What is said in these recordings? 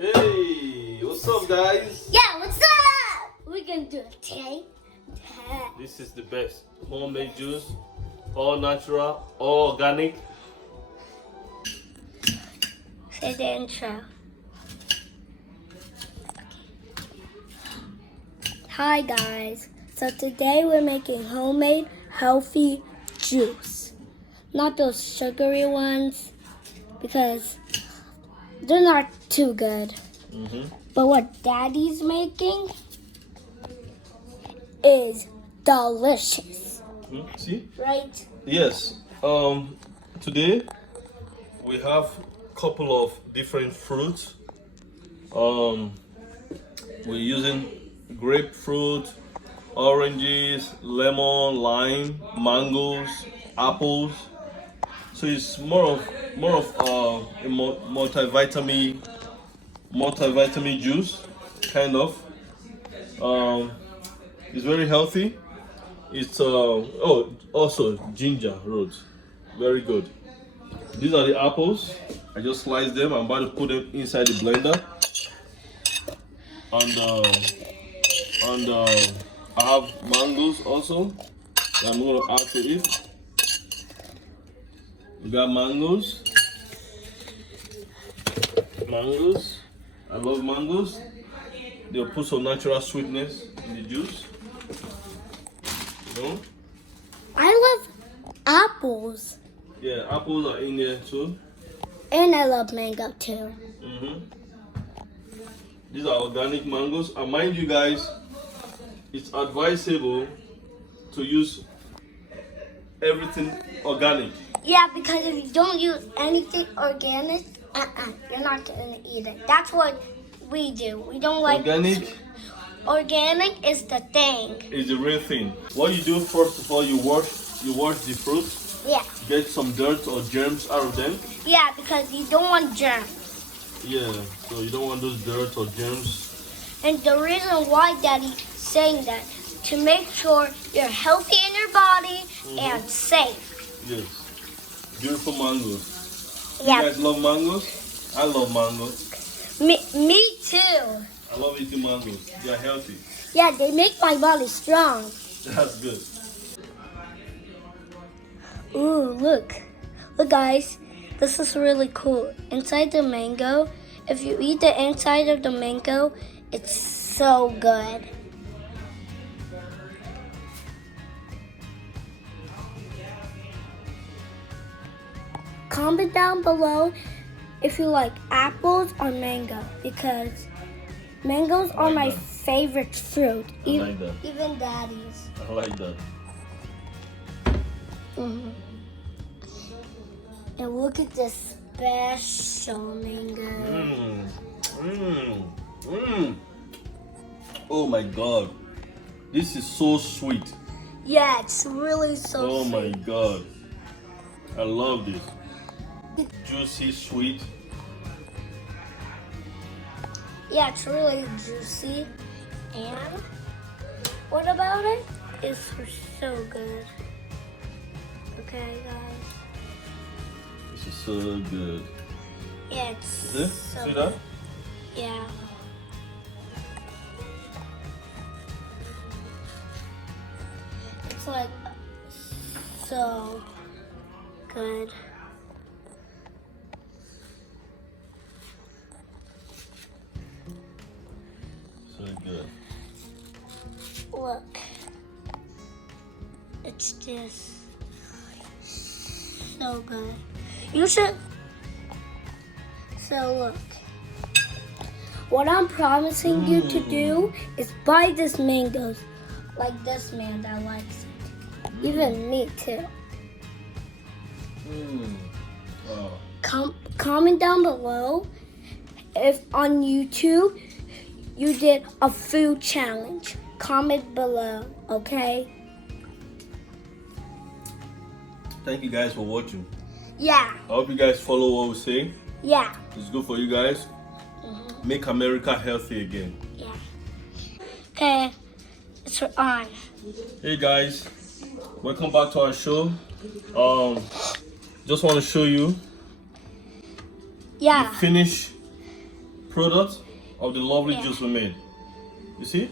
Hey, what's up, guys? Yeah, what's up? We're gonna do a tape. This is the best homemade juice, all natural, all organic. Say the intro. Hi guys. So today we're making homemade healthy juice. Not those sugary ones because they're not too good. But what Daddy's making is delicious. See? Right? Yes. Today we have a couple of different fruits. We're using grapefruit, oranges, lemon, lime, mangoes, apples. So it's more of a multivitamin juice, kind of. It's very healthy. It's also ginger roots, very good. These are the apples. I just sliced them. I'm about to put them inside the blender. And I have mangoes also that I'm gonna add to it. We got mangoes. Mangoes. I love mangoes. They'll put some natural sweetness in the juice. You know? I love apples. Yeah, apples are in there too. And I love mango too. These are organic mangoes. And mind you guys, it's advisable to use everything organic. Yeah, because if you don't use anything organic, you're not gonna eat it. That's what we do. We don't like Organic Organic is the thing. is the real thing. What you do first of all, you wash the fruit, Yeah. get some dirt or germs out of them. Yeah, because you don't want germs. Yeah, so you don't want those dirt or germs. And the reason why Daddy's saying that, to make sure you're healthy in your body and safe. Yes, beautiful mangoes. Yeah. You guys love mangoes? I love mangoes. Me too. I love eating mangoes. They are healthy. Yeah, they make my body strong. That's good. Ooh, look. Look, guys. This is really cool. Inside the mango, if you eat the inside of the mango, it's so good. Comment down below if you like apples or mango, because mangoes are my favorite fruit. I like that. Even Daddy's. I like that. And look at this special mango. Oh my God, this is so sweet. Yeah, it's really so Oh sweet. my God, I love this. Juicy, sweet. Yeah, it's really juicy. And what about it? It's so good. Okay, guys. This is so good. Yeah, it's Is it? so See good. that? Yeah. It's like so good. So good. Look. It's just so good. You should. So look. What I'm promising you to do is buy this mangoes like this man that likes it. Even me too. Wow. Comment down below if on YouTube you did a food challenge. Comment below, okay? Thank you guys for watching. Yeah, I hope you guys follow what we say. yeah, It's good for you guys. Make America healthy again. yeah. Okay, it's on. Hey guys, welcome back to our show. Just want to show you Yeah, finish product of the lovely Yeah. juice we made. You see?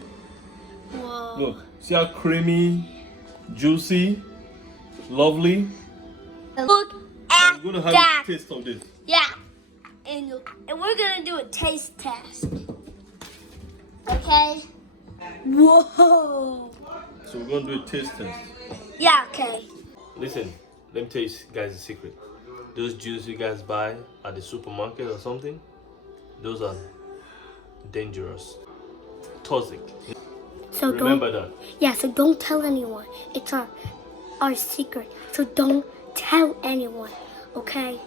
Whoa. Look, see how creamy, juicy, lovely. Look I'm at gonna have that. a taste of this. Yeah. And we're gonna do a taste test. Okay? Whoa. So we're gonna do a taste test. Yeah, okay. Listen, let me tell you guys a secret. Those juice you guys buy at the supermarket or something, those are dangerous. Toxic. So Remember that. Yeah, so don't tell anyone. It's our secret. So don't tell anyone, okay?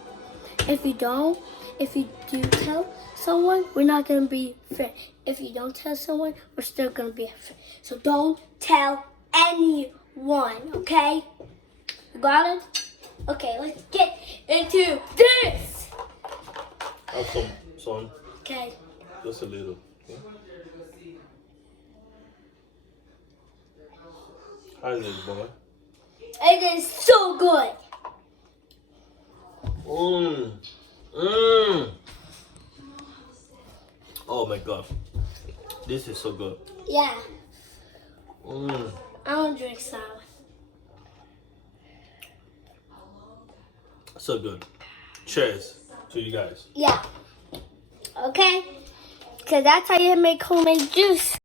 If you do tell someone, we're not gonna be friends. If you don't tell someone, we're still gonna be friends. So don't tell anyone, okay? You got it? Okay, let's get into this. Have some, son. Okay. Just a little. Okay? How is it, boy? It is so good. Oh my god. This is so good. Yeah. I don't drink sour. So good. Cheers to you guys. Yeah. Okay? Because that's how you make homemade juice.